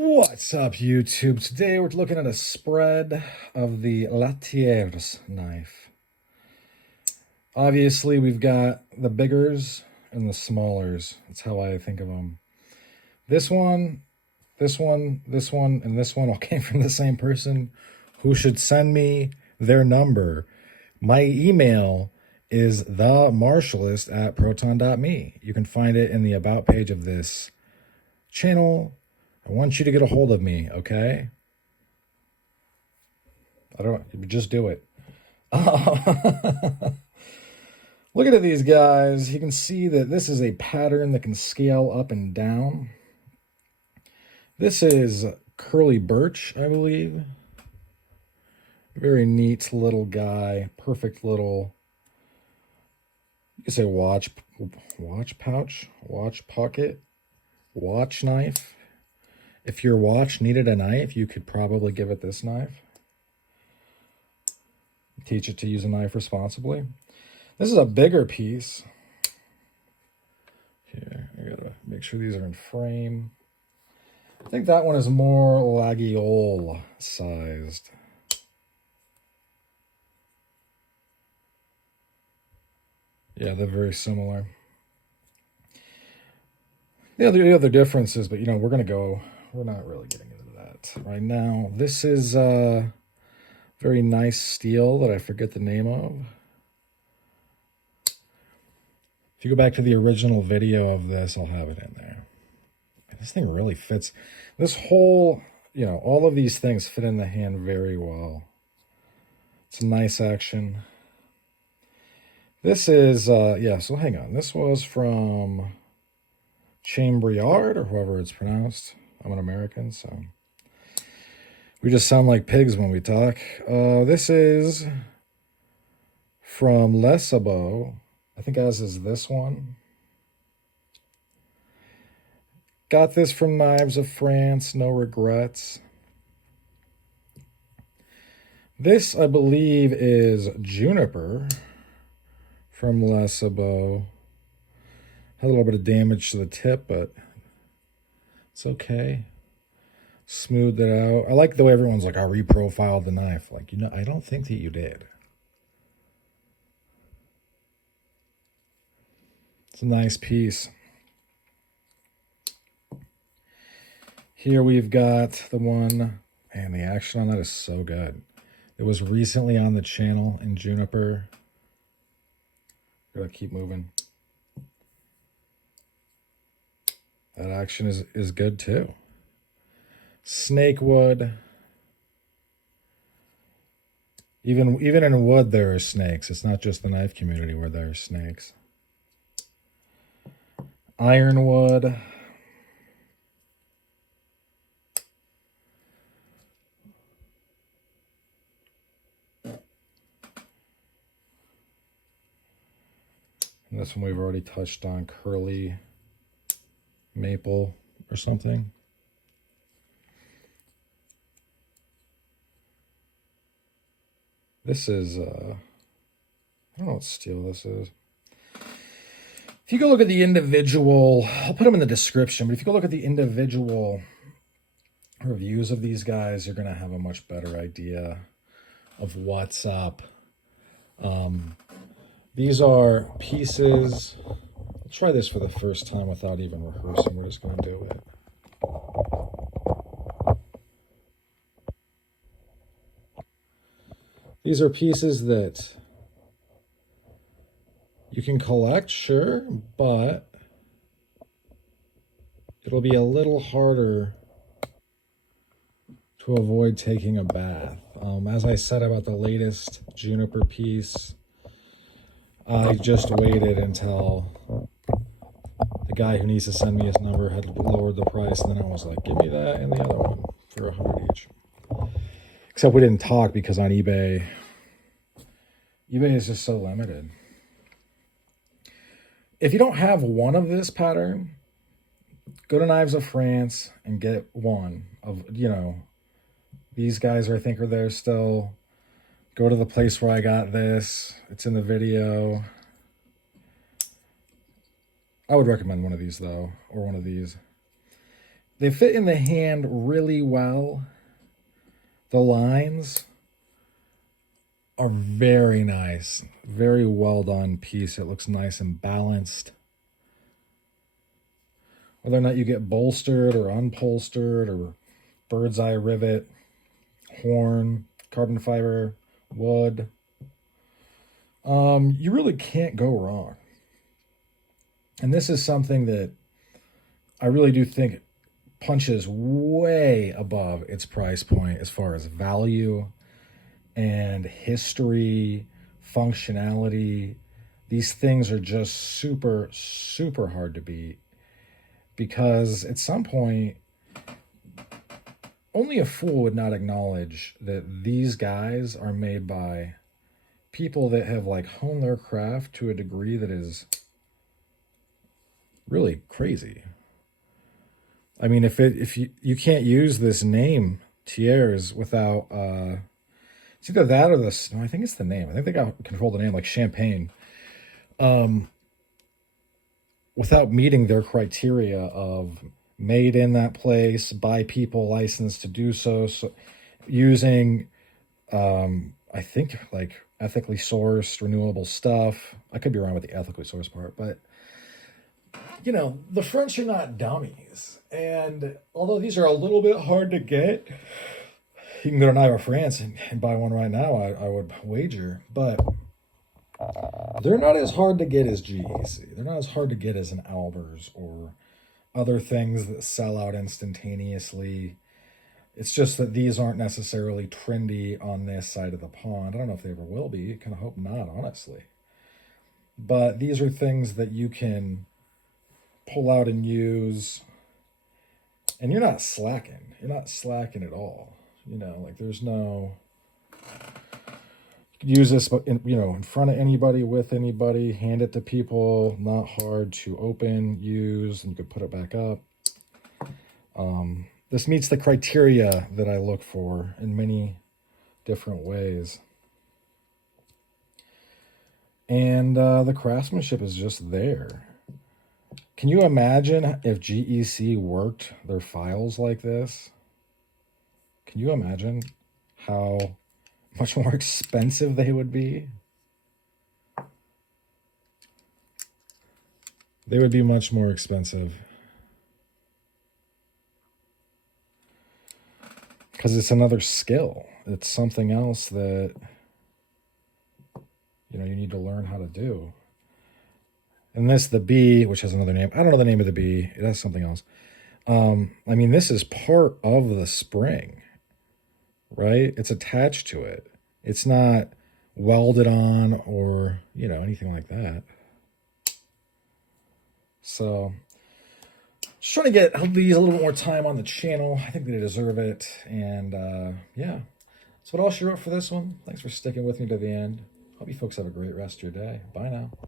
What's up, YouTube? Today we're looking at a spread of the Thiers knife. Obviously, we've got the biggers and the smallers. That's how I think of them. This one, this one, this one, and this one all came from the same person who should send me their number. My email is themarshallist@proton.me. You can find it in the about page of this channel. I want you to get a hold of me, okay? Just do it. Looking at these guys, you can see that this is a pattern that can scale up and down. This is curly birch, I believe. Very neat little guy, perfect little, you could say watch pouch, watch pocket, watch knife. If your watch needed a knife, you could probably give it this knife. Teach it to use a knife responsibly. This is a bigger piece. Here, I gotta make sure these are in frame. I think that one is more laguiole sized. Yeah, they're very similar. The other differences, but we're not really getting into that right now. This is a very nice steel that I forget the name of. If you go back to the original video of this, I'll have it in there. This thing really fits. This whole, all of these things fit in the hand very well. It's a nice action. This is, so hang on. This was from Chambriard, or however it's pronounced. I'm an American, so we just sound like pigs when we talk. This is from Les Abo. I think as is this one. Got this from Knives of France, no regrets. This, I believe, is Juniper from Les Abo. Had a little bit of damage to the tip, but it's okay. Smoothed it out. I like the way everyone's like, I reprofiled the knife. Like, I don't think that you did. It's a nice piece. Here we've got the one, man, the action on that is so good. It was recently on the channel in Juniper. Gotta keep moving. That action is good too. Snakewood. Even in wood there are snakes. It's not just the knife community where there are snakes. Ironwood. And this one we've already touched on, curly maple or something. This is, I don't know what steel this is. If you go look at the individual, I'll put them in the description, but if you go look at the individual reviews of these guys, you're going to have a much better idea of what's up. These are pieces. I'll try this for the first time without even rehearsing. We're just going to do it. These are pieces that you can collect, sure, but it'll be a little harder to avoid taking a bath. As I said about the latest Juniper piece, I just waited until the guy who needs to send me his number had lowered the price, and then I was like, give me that and the other one for $100 each. Except we didn't talk because on eBay is just so limited. If you don't have one of this pattern, go to Knives of France and get one of, these guys I think are there still. Go to the place where I got this. It's in the video. I would recommend one of these though, or one of these. They fit in the hand really well. The lines are very nice. Very well done piece. It looks nice and balanced. Whether or not you get bolstered or unpolstered or bird's eye rivet, horn, carbon fiber, wood, you really can't go wrong. And this is something that I really do think punches way above its price point as far as value and history, functionality. These things are just super, super hard to beat because at some point, only a fool would not acknowledge that these guys are made by people that have like honed their craft to a degree that is really crazy. I mean, if you can't use this name Thiers without it's either that or this. No, I think it's the name. I think they got control of the name like Champagne. Without meeting their criteria of made in that place by people licensed to do so using I think like ethically sourced renewable stuff. I could be wrong with the ethically sourced part, but you know, the French are not dummies. And although these are a little bit hard to get, you can go to Niagara, France and buy one right now, I would wager. But they're not as hard to get as GEC. They're not as hard to get as an Albers or other things that sell out instantaneously. It's just that these aren't necessarily trendy on this side of the pond. I don't know if they ever will be. I kind of hope not, honestly. But these are things that you can pull out and use, and you're not slacking. You're not slacking at all. You know, like there's no. You could use this, in front of anybody, with anybody, hand it to people. Not hard to open, use, and you could put it back up. This meets the criteria that I look for in many different ways. And the craftsmanship is just there. Can you imagine if GEC worked their files like this? Can you imagine how much more expensive they would be? They would be much more expensive. Because it's another skill. It's something else that, you need to learn how to do. And this, the bee, which has another name. I don't know the name of the bee. It has something else. I mean, this is part of the spring, right? It's attached to it. It's not welded on or, anything like that. So, just trying to get these a little bit more time on the channel. I think they deserve it. And, yeah. That's what I'll share up for this one. Thanks for sticking with me to the end. Hope you folks have a great rest of your day. Bye now.